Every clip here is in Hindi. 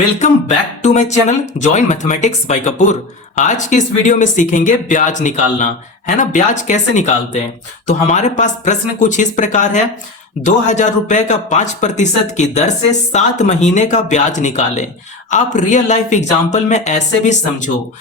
Welcome back to my channel join mathematics by Kapoor. आज के इस वीडियो में सीखेंगे ब्याज निकालना, है ना। ब्याज कैसे निकालते हैं। तो हमारे पास प्रश्न कुछ इस प्रकार है, 2000 रुपए का 5% की दर से 7 महीने का ब्याज निकालें। आप रियल लाइफ एग्जाम्पल में ऐसे भी समझो,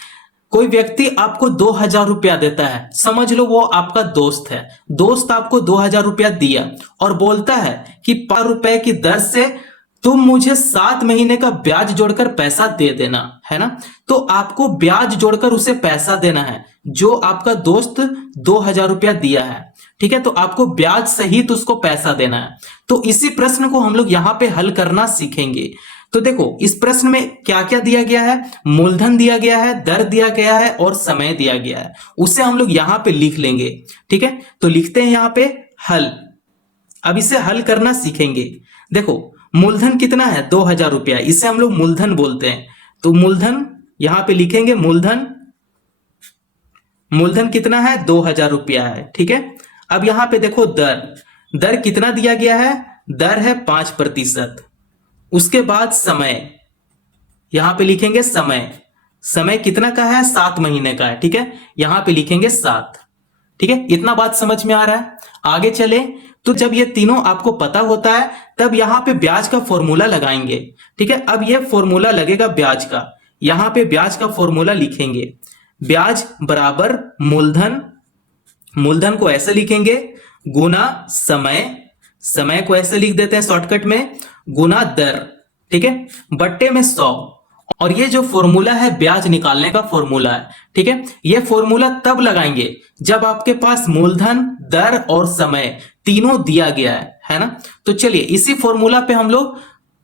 कोई व्यक्ति आपको 2000 रुपया देता है, समझ लो वो आपका दोस्त है। दोस्त आपको 2000 रुपया दिया और बोलता है कि 5 रुपए की दर से तुम मुझे 7 महीने का ब्याज जोड़कर पैसा दे देना, है ना। तो आपको ब्याज जोड़कर उसे पैसा देना है जो आपका दोस्त 2000 रुपया दिया है, ठीक है। तो आपको ब्याज सहित उसको पैसा देना है। तो इसी प्रश्न को हम लोग यहाँ पे हल करना सीखेंगे। तो देखो इस प्रश्न में क्या क्या दिया गया है, मूलधन दिया गया है, दर दिया गया है और समय दिया गया है। उसे हम लोग यहाँ पे लिख लेंगे, ठीक है। तो लिखते हैं यहाँ पे हल। अब इसे हल करना सीखेंगे। देखो मूलधन कितना है, 2000 रुपया, इसे हम लोग मूलधन बोलते हैं। तो मूलधन यहां पे लिखेंगे, मूलधन कितना है, 2000 रुपया है, ठीक है। अब यहां पे देखो दर कितना दिया गया है, दर है 5%। उसके बाद समय, यहां पे लिखेंगे समय कितना का है, 7 महीने का है, ठीक है। यहां पे लिखेंगे 7, ठीक है। इतना बात समझ में आ रहा है। आगे चले तो जब ये तीनों आपको पता होता है तब यहां पे ब्याज का फॉर्मूला लगाएंगे, ठीक है। अब ये फॉर्मूला लगेगा ब्याज का, यहां पे ब्याज का फॉर्मूला लिखेंगे, ब्याज बराबर मूलधन को ऐसे लिखेंगे गुना समय को ऐसे लिख देते हैं शॉर्टकट में, गुना दर, ठीक है, बट्टे में 100। और ये जो फॉर्मूला है ब्याज निकालने का फॉर्मूला है, ठीक है। ये फॉर्मूला तब लगाएंगे जब आपके पास मूलधन, दर और समय तीनों दिया गया है ना। तो चलिए इसी फॉर्मूला पे हम लोग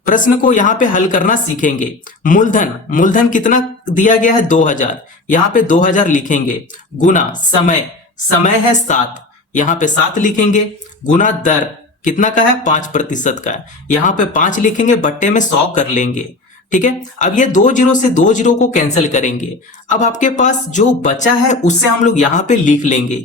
प्रश्न को यहां पे हल करना सीखेंगे। मूलधन कितना दिया गया है, 2000, यहां पे 2000 लिखेंगे, गुना समय है 7, यहां पे 7 लिखेंगे, गुना दर कितना का है, 5% का है, यहां पे 5 लिखेंगे, बट्टे में 100 कर लेंगे, ठीक है। अब ये 2 जीरो से 2 जीरो को कैंसिल करेंगे। अब आपके पास जो बचा है उसे हम लोग यहां पे लिख लेंगे,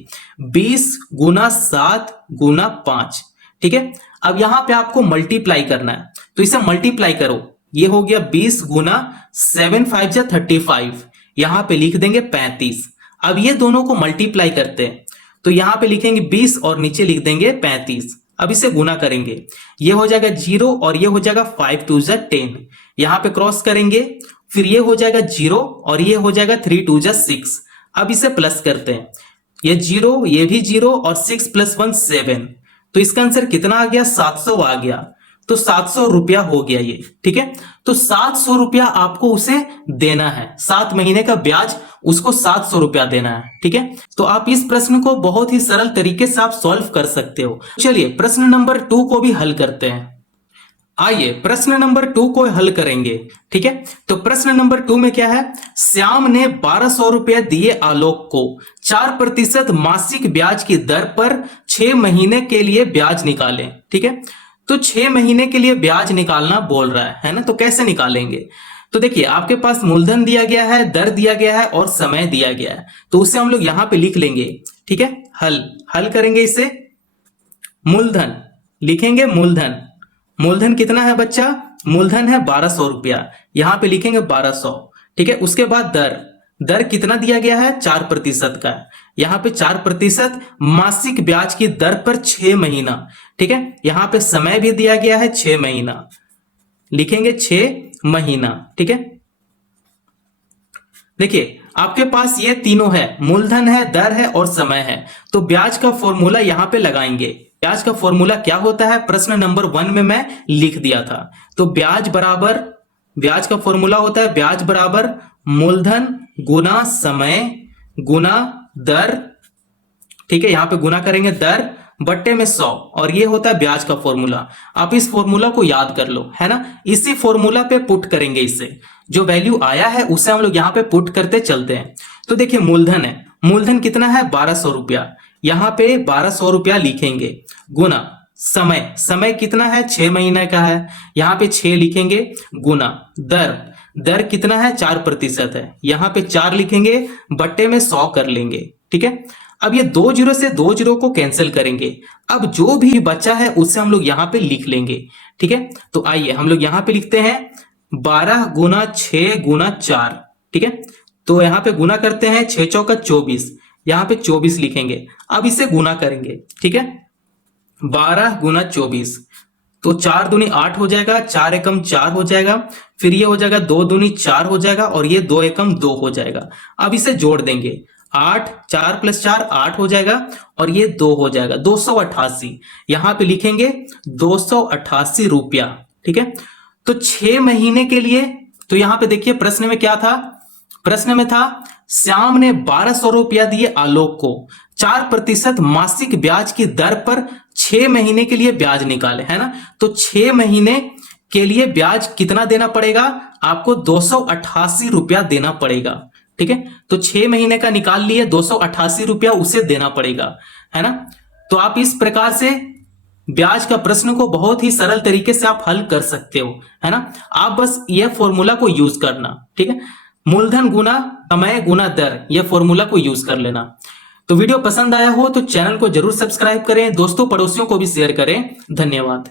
20 गुना 7 गुना 5, ठीक है। अब यहां पे आपको मल्टीप्लाई करना है, तो इसे मल्टीप्लाई करो। ये हो गया 20 गुना 7 5 जा 35, यहां पे लिख देंगे 35। अब ये दोनों को मल्टीप्लाई करते हैं, तो यहां पे लिखेंगे 20 और नीचे लिख देंगे 35। अब इसे गुना करेंगे, ये हो जाएगा 0 और ये हो जाएगा 5 2 जा 10, यहां पे क्रॉस करेंगे, फिर ये हो जाएगा 0 और ये हो जाएगा 3 2 जा 6। अब इसे प्लस करते हैं, ये 0 ये भी 0 और 6 + 1 7। तो इसका आंसर कितना आ गया, 700 आ गया। तो 700 रुपया हो गया ये, ठीक है। तो 700 रुपया आपको उसे देना है, 7 महीने का ब्याज उसको 700 रुपया देना है, ठीक है। तो आप इस प्रश्न को बहुत ही सरल तरीके से आप सॉल्व कर सकते हो। चलिए प्रश्न नंबर 2 को भी हल करते हैं। आइए प्रश्न नंबर 2 को हल करेंगे, ठीक है। तो प्रश्न नंबर 2 में क्या है, श्याम ने 1200 रुपया दिए आलोक को, 4% मासिक ब्याज की दर पर 6 महीने के लिए ब्याज निकालें, ठीक है। तो 6 महीने के लिए ब्याज निकालना बोल रहा है ना। तो कैसे निकालेंगे, तो देखिए आपके पास मूलधन दिया गया है, दर दिया गया है और समय दिया गया है, तो उसे हम लोग यहां पे लिख लेंगे, ठीक है। हल करेंगे इसे, मूलधन लिखेंगे, मूलधन कितना है बच्चा, मूलधन है 1200 रुपया, यहां पे लिखेंगे 1200, ठीक है। उसके बाद दर कितना दिया गया है, 4% का, यहां पे 4% मासिक ब्याज की दर पर 6 महीना, ठीक है। यहां पे समय भी दिया गया है 6 महीना, लिखेंगे 6 महीना, ठीक है। देखिए आपके पास ये तीनों है, मूलधन है, दर है और समय है। तो ब्याज का फॉर्मूला यहां पे लगाएंगे। ब्याज का फॉर्मूला क्या होता है, प्रश्न नंबर 1 में मैं लिख दिया था। तो ब्याज का फॉर्मूला होता है ब्याज बराबर मूलधन गुना समय गुना दर, ठीक है। यहां पे गुना करेंगे दर बट्टे में 100 और ये होता है ब्याज का फॉर्मूला। आप इस फॉर्मूला को याद कर लो, है ना। इसी फॉर्मूला पे पुट करेंगे, इसे जो वैल्यू आया है उसे हम लोग यहां पे पुट करते चलते हैं। तो देखिए मूलधन है, मूलधन कितना है, 1200 रुपया, यहां पे 1200 रुपया लिखेंगे, गुना समय कितना है, 6 महीने का है, यहां पे 6 लिखेंगे, गुना दर कितना है, 4% है, यहां पे 4 लिखेंगे, बट्टे में 100 कर लेंगे, ठीक है। अब ये 2 जीरो से 2 जीरो को कैंसिल करेंगे। अब जो भी बचा है उसे हम लोग यहां पे लिख लेंगे, ठीक है। तो आइए हम लोग यहां पे लिखते हैं 12 गुना 6 गुना 4, ठीक है। तो यहाँ पे गुना करते हैं, 6 चौका 24, यहाँ पे 24 लिखेंगे। अब इसे गुना करेंगे, ठीक है। 12 गुना 24, तो 4 दूनी 8 हो जाएगा, 4 एकम 4 हो जाएगा, फिर ये हो जाएगा 2 दूनी 4 हो जाएगा, और ये 2 एकम 2 हो जाएगा। अब इसे जोड़ देंगे, 8, 4 प्लस 4 8 हो जाएगा, और ये 2 हो जाएगा, 288। यहां पे लिखेंगे 288 रुपया, ठीक है। तो 6 महीने के लिए, तो यहां पे देखिए प्रश्न में क्या था, प्रश्न में था श्याम ने 1200 रुपया दिए आलोक को, 4% मासिक ब्याज की दर पर 6 महीने के लिए ब्याज निकाले, है ना। तो 6 महीने के लिए ब्याज कितना देना पड़ेगा आपको, 288 रुपया देना पड़ेगा, ठीक है। तो 6 महीने का निकाल लिए, 288 रुपया उसे देना पड़ेगा, है ना। तो आप इस प्रकार से ब्याज का प्रश्न को बहुत ही सरल तरीके से आप हल कर सकते हो, है ना। आप बस यह फॉर्मूला को यूज करना, ठीक है। मूलधन गुना समय गुना दर, यह फॉर्मूला को यूज कर लेना। तो वीडियो पसंद आया हो तो चैनल को जरूर सब्सक्राइब करें, दोस्तों पड़ोसियों को भी शेयर करें। धन्यवाद।